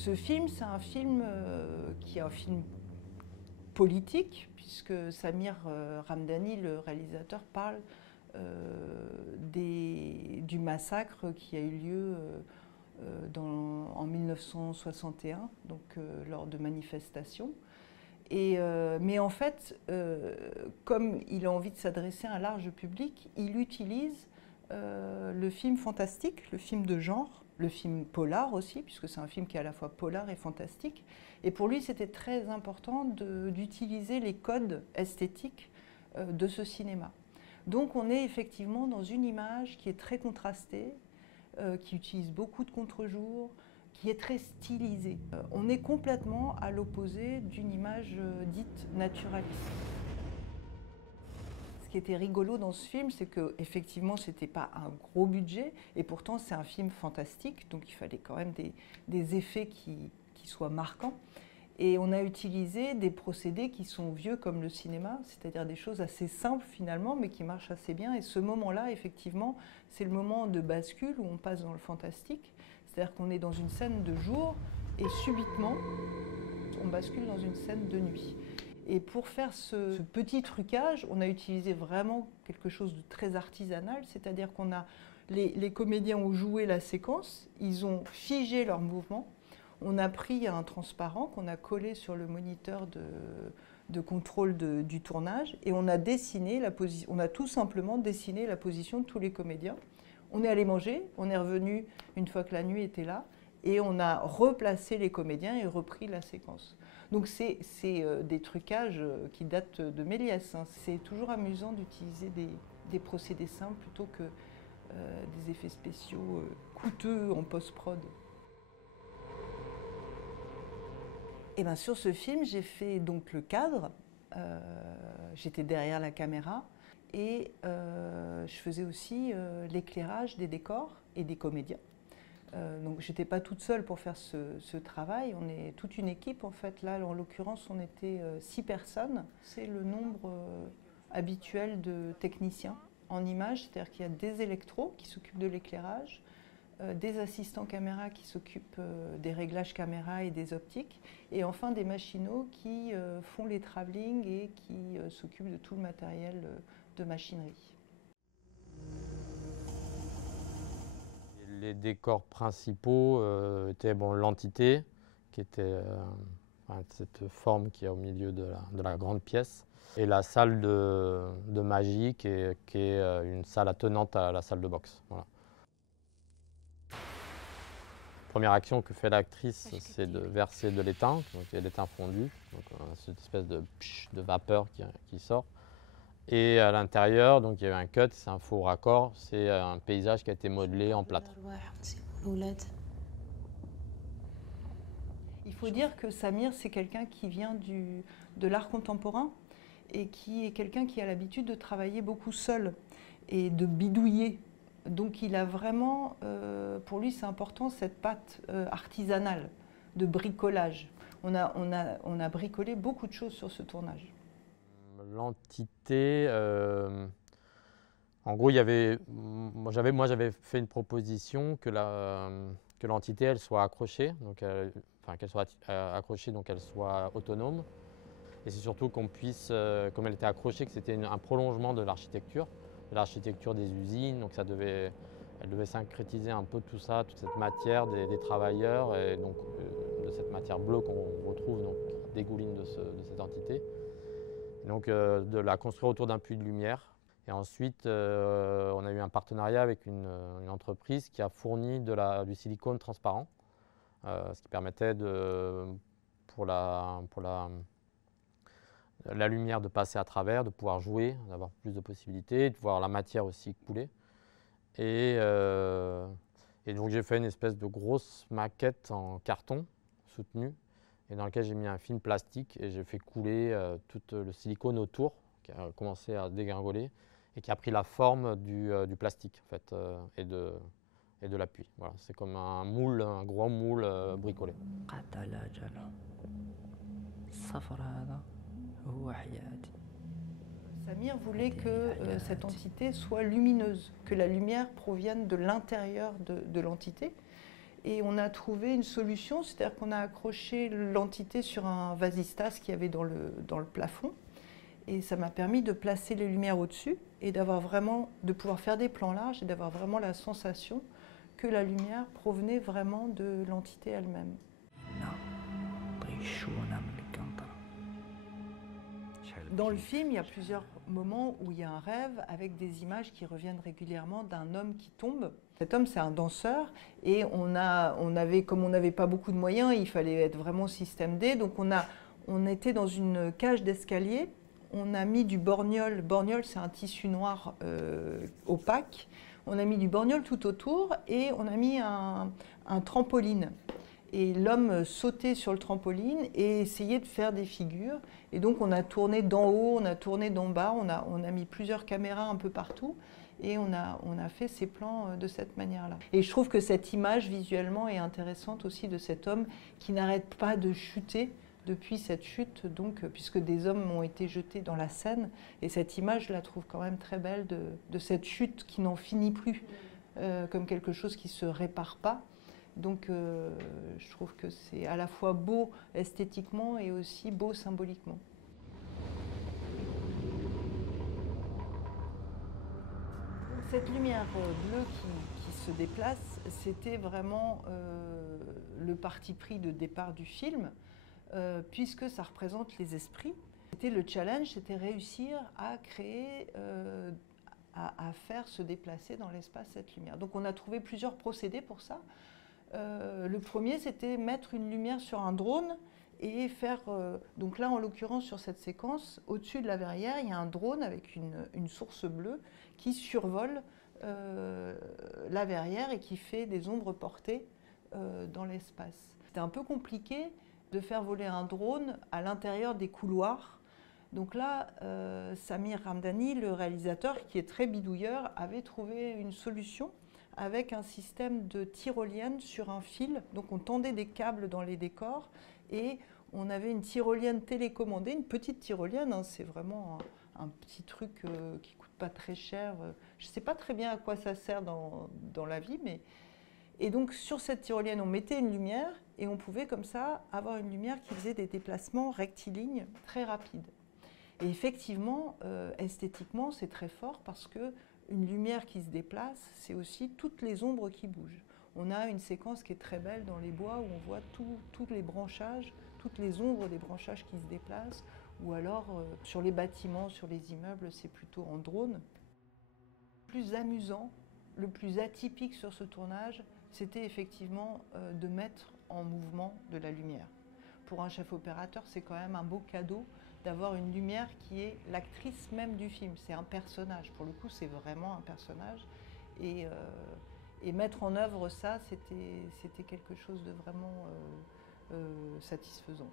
Ce film, c'est un film qui est un film politique, puisque Samir Ramdani, le réalisateur, parle du massacre qui a eu lieu en 1961, donc lors de manifestations. Mais en fait, comme il a envie de s'adresser à un large public, il utilise le film fantastique, le film de genre, le film polar aussi, puisque c'est un film qui est à la fois polar et fantastique. Et pour lui, c'était très important d'utiliser les codes esthétiques de ce cinéma. Donc on est effectivement dans une image qui est très contrastée, qui utilise beaucoup de contre-jour, qui est très stylisée. On est complètement à l'opposé d'une image dite naturaliste. Ce qui était rigolo dans ce film, c'est qu'effectivement, ce n'était pas un gros budget, et pourtant c'est un film fantastique, donc il fallait quand même des effets qui soient marquants. Et on a utilisé des procédés qui sont vieux comme le cinéma, c'est-à-dire des choses assez simples finalement, mais qui marchent assez bien. Et ce moment-là, effectivement, c'est le moment de bascule où on passe dans le fantastique. C'est-à-dire qu'on est dans une scène de jour et subitement, on bascule dans une scène de nuit. Et pour faire ce petit trucage, on a utilisé vraiment quelque chose de très artisanal, c'est-à-dire qu'on a les comédiens ont joué la séquence, ils ont figé leurs mouvements. On a pris un transparent qu'on a collé sur le moniteur de contrôle du tournage et on a dessiné on a tout simplement dessiné la position de tous les comédiens. On est allé manger, on est revenu une fois que la nuit était là et on a replacé les comédiens et repris la séquence. Donc c'est des trucages qui datent de Méliès, hein. C'est toujours amusant d'utiliser des procédés simples plutôt que des effets spéciaux coûteux en post-prod. Et bien sur ce film, j'ai fait donc le cadre, j'étais derrière la caméra et je faisais aussi l'éclairage des décors et des comédiens. Donc j'étais pas toute seule pour faire ce travail, on est toute une équipe en fait. Là en l'occurrence on était 6 personnes, c'est le nombre habituel de techniciens en image, c'est-à-dire qu'il y a des électros qui s'occupent de l'éclairage, des assistants caméra qui s'occupent des réglages caméra et des optiques, et enfin des machinaux qui font les travelling et qui s'occupent de tout le matériel de machinerie. Les décors principaux étaient l'entité, qui était cette forme qui est au milieu de la grande pièce, et la salle de magie, qui est une salle attenante à la salle de boxe. Voilà. Première action que fait l'actrice, c'est de verser de l'étain, donc il y a l'étain fondu, donc cette espèce de vapeur qui sort. Et à l'intérieur, donc il y a eu un cut, c'est un faux raccord, c'est un paysage qui a été modelé en plâtre. Il faut dire que Samir, c'est quelqu'un qui vient de l'art contemporain et qui est quelqu'un qui a l'habitude de travailler beaucoup seul et de bidouiller. Donc il a vraiment, pour lui c'est important cette patte artisanale de bricolage. On a bricolé beaucoup de choses sur ce tournage. L'entité, en gros, moi j'avais fait une proposition que l'entité elle soit accrochée, donc qu'elle soit accrochée, donc elle soit autonome. Et c'est surtout qu'on puisse, comme elle était accrochée, que c'était un prolongement de l'architecture des usines, donc elle devait syncrétiser un peu tout ça, toute cette matière des travailleurs, et donc de cette matière bleue qu'on retrouve, donc, qui dégouline de cette entité. Donc de la construire autour d'un puits de lumière. Et ensuite, on a eu un partenariat avec une entreprise qui a fourni du silicone transparent, ce qui permettait pour la lumière de passer à travers, de pouvoir jouer, d'avoir plus de possibilités, de voir la matière aussi couler. Et donc j'ai fait une espèce de grosse maquette en carton soutenu, et dans lequel j'ai mis un film plastique et j'ai fait couler tout le silicone autour, qui a commencé à dégringoler et qui a pris la forme du plastique en fait, et de l'appui. Voilà, c'est comme un moule, un gros moule bricolé. Samir voulait que cette entité soit lumineuse, que la lumière provienne de l'intérieur de l'entité. Et on a trouvé une solution, c'est-à-dire qu'on a accroché l'entité sur un vasistas qu'il y avait dans le plafond. Et ça m'a permis de placer les lumières au-dessus et de pouvoir faire des plans larges et d'avoir vraiment la sensation que la lumière provenait vraiment de l'entité elle-même. Dans le film, il y a plusieurs moments où il y a un rêve avec des images qui reviennent régulièrement d'un homme qui tombe. Cet homme, c'est un danseur et comme on n'avait pas beaucoup de moyens, il fallait être vraiment système D. Donc on était dans une cage d'escalier. On a mis du borgnole. Borgnole, c'est un tissu noir opaque. On a mis du borgnole tout autour et on a mis un trampoline. Et l'homme sautait sur le trampoline et essayait de faire des figures. Et donc on a tourné d'en haut, on a tourné d'en bas, on a mis plusieurs caméras un peu partout et on a fait ces plans de cette manière-là. Et je trouve que cette image visuellement est intéressante aussi de cet homme qui n'arrête pas de chuter depuis cette chute, donc, puisque des hommes ont été jetés dans la Seine. Et cette image, je la trouve quand même très belle de cette chute qui n'en finit plus, comme quelque chose qui ne se répare pas. Donc je trouve que c'est à la fois beau esthétiquement et aussi beau symboliquement. Cette lumière bleue qui se déplace, c'était vraiment le parti pris de départ du film, puisque ça représente les esprits. Le challenge, c'était réussir à créer, à faire se déplacer dans l'espace cette lumière. Donc on a trouvé plusieurs procédés pour ça. Le premier, c'était mettre une lumière sur un drone et faire... donc là, en l'occurrence, sur cette séquence, au-dessus de la verrière, il y a un drone avec une source bleue qui survole la verrière et qui fait des ombres portées dans l'espace. C'était un peu compliqué de faire voler un drone à l'intérieur des couloirs. Donc là, Samir Ramdani, le réalisateur, qui est très bidouilleur, avait trouvé une solution avec un système de tyrolienne sur un fil. Donc on tendait des câbles dans les décors et on avait une tyrolienne télécommandée, une petite tyrolienne, hein, c'est vraiment un petit truc qui ne coûte pas très cher. Je ne sais pas très bien à quoi ça sert dans la vie, mais... Et donc sur cette tyrolienne, on mettait une lumière et on pouvait comme ça avoir une lumière qui faisait des déplacements rectilignes très rapides. Et effectivement, esthétiquement, c'est très fort parce que une lumière qui se déplace, c'est aussi toutes les ombres qui bougent. On a une séquence qui est très belle dans les bois où on voit tous les branchages, toutes les ombres des branchages qui se déplacent, ou alors sur les bâtiments, sur les immeubles, c'est plutôt en drone. Le plus amusant, le plus atypique sur ce tournage, c'était effectivement de mettre en mouvement de la lumière. Pour un chef opérateur, c'est quand même un beau cadeau d'avoir une lumière qui est l'actrice même du film. C'est un personnage, pour le coup c'est vraiment un personnage. Et mettre en œuvre ça, c'était quelque chose de vraiment satisfaisant.